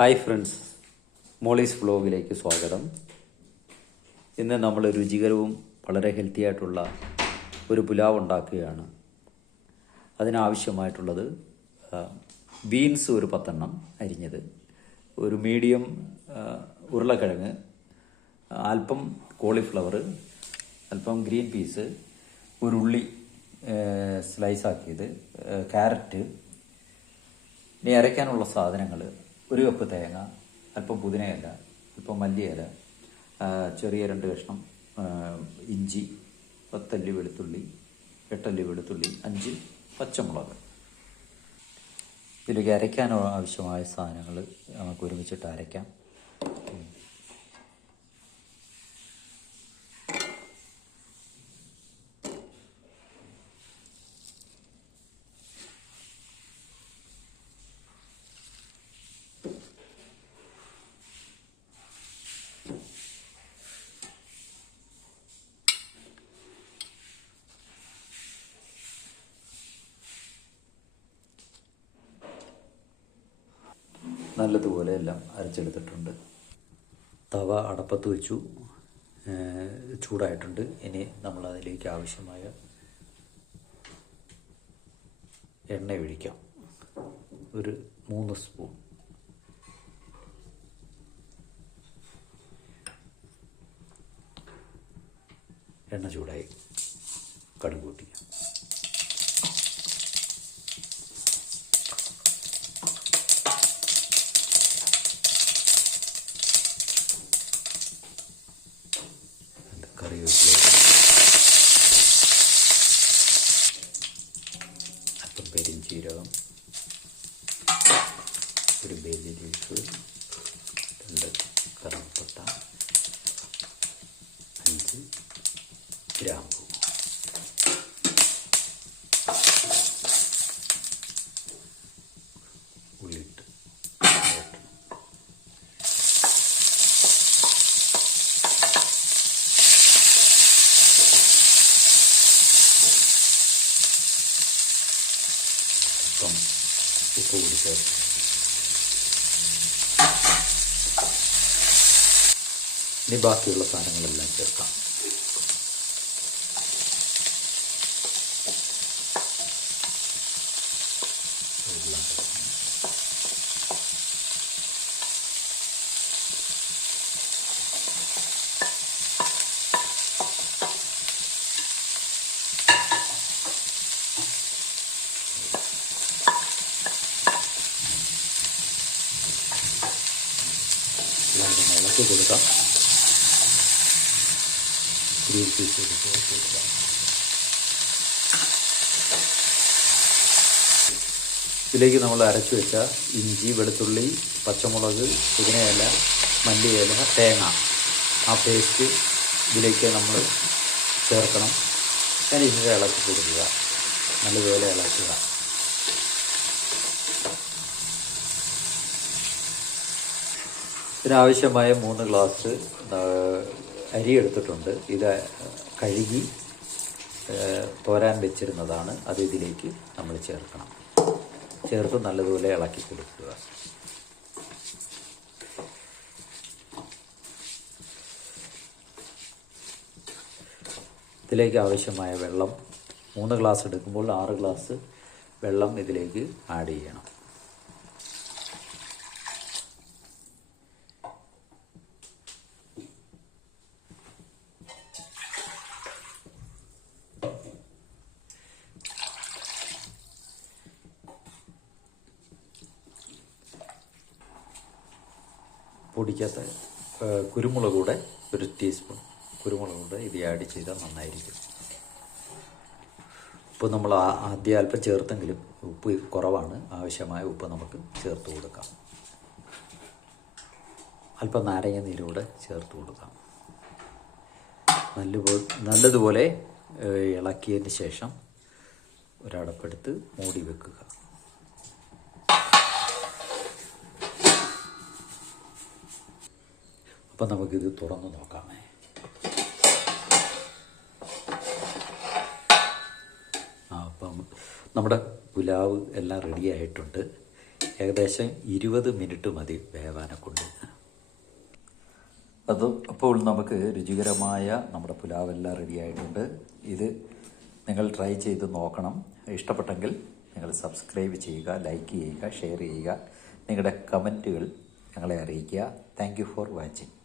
Hi friends Molly's വ്ലോഗിലേക്ക് സ്വാഗതം. ഇന്ന് നമ്മൾ രുചികരവും വളരെ ഹെൽത്തി ആയിട്ടുള്ള ഒരു പുലാവ് ഉണ്ടാക്കുകയാണ്. അതിനാവശ്യമായിട്ടുള്ളത് ബീൻസ് ഒരു പത്തെണ്ണം അരിഞ്ഞത്. ഒരു മീഡിയം ഉരുളക്കിഴങ്ങ് അല്പം കോളിഫ്ലവർ അല്പം ഗ്രീൻ പീസ് ഒരു ഉള്ളി സ്ലൈസ് ആക്കിയത് ക്യാരറ്റ് ഇനി അരയ്ക്കാനുള്ള സാധനങ്ങൾ ഒരു കപ്പ് തേങ്ങ അല്പം പുതിനയില അല്പം മല്ലിയില ചെറിയ രണ്ട് കഷ്ണം ഇഞ്ചി പത്തല്ലി വെളുത്തുള്ളി എട്ടല്ലി വെളുത്തുള്ളി അഞ്ച് പച്ചമുളക്. ഇതിലേക്ക് അരയ്ക്കാൻ ആവശ്യമായ സാധനങ്ങൾ നമുക്ക് ഒരുമിച്ചിട്ട് അരയ്ക്കാം. നല്ലതുപോലെ എല്ലാം അരച്ചെടുത്തിട്ടുണ്ട്. തവ അടപ്പത്ത് വെച്ചു. ചൂടായിട്ടുണ്ട്. ഇനി നമ്മൾ അതിലേക്ക് ആവശ്യമായ എണ്ണ ഒഴിക്കാം. ഒരു മൂന്ന് സ്പൂൺ. എണ്ണ ചൂടായി. കടുക് കറിവേപ്പില. അപ്പം പെരിഞ്ചീരകം. ഒരു ബേബി ലീഫ് രണ്ട് കറുപ്പട്ട അഞ്ച് ഗ്രാമ്പു. ഉപ്പ് കൂടി ചേർത്ത് ഇനി ബാക്കിയുള്ള സാധനങ്ങളെല്ലാം ചേർക്കാം. എല്ലാം ഒന്ന് കൊടുക്കാം. ഗ്രീൻ പീസ് കൊടുക്കാം. ഇതിലേക്ക് നമ്മൾ അരച്ചു വെച്ച ഇഞ്ചി വെളുത്തുള്ളി പച്ചമുളക് പുതിനയില മല്ലിയില തേങ്ങ. ആ പേസ്റ്റ് ഇതിലേക്ക് നമ്മൾ ചേർക്കണം. ഞാൻ ഇതിന്റെ ഇളക്കി കൊടുക്കുക. നല്ലതുപോലെ ഇളക്കുക. ഇതിനാവശ്യമായ മൂന്ന് ഗ്ലാസ് അരി എടുത്തിട്ടുണ്ട്. ഇത് കഴുകി തോരാൻ വെച്ചിരുന്നതാണ്. അത് ഇതിലേക്ക് നമ്മൾ ചേർക്കണം. ചേർത്ത് നല്ലതുപോലെ ഇളക്കി കൊടുക്കുക. ഇതിലേക്ക് ആവശ്യമായ വെള്ളം മൂന്ന് ഗ്ലാസ് എടുക്കുമ്പോൾ ആറ് ഗ്ലാസ് വെള്ളം ഇതിലേക്ക് ആഡ് ചെയ്യണം. പൊടിക്കാത്ത കുരുമുളക് കൂടെ ഒരു ടീസ്പൂൺ കുരുമുളക് കൂടെ ഇത് ആഡ് ചെയ്താൽ നന്നായിരിക്കും. ഉപ്പ് നമ്മൾ ആദ്യം അല്പം ചേർത്തെങ്കിലും ഉപ്പ് കുറവാണ്. ആവശ്യമായ ഉപ്പ് നമുക്ക് ചേർത്ത് കൊടുക്കാം. അല്പം നാരങ്ങ നീരൂടെ ചേർത്ത് കൊടുക്കാം. നല്ലപോലെ നല്ലതുപോലെ ഇളക്കിയതിന് ശേഷം ഒരടപ്പെടുത്ത് മൂടി വെക്കുക. അപ്പം നമുക്കിത് തുറന്ന് നോക്കാമേ. അപ്പം നമ്മുടെ പുലാവ് എല്ലാം റെഡി ആയിട്ടുണ്ട്. ഏകദേശം ഇരുപത് മിനിറ്റ് മതി വേവാനെ കൊണ്ട്. അത് അപ്പോൾ നമുക്ക് രുചികരമായ നമ്മുടെ പുലാവെല്ലാം റെഡി ആയിട്ടുണ്ട്. ഇത് നിങ്ങൾ ട്രൈ ചെയ്ത് നോക്കണം. ഇഷ്ടപ്പെട്ടെങ്കിൽ നിങ്ങൾ സബ്സ്ക്രൈബ് ചെയ്യുക ലൈക്ക് ചെയ്യുക ഷെയർ ചെയ്യുക. നിങ്ങളുടെ കമന്റുകൾ ഞങ്ങളെ അറിയിക്കുക. Thank for watching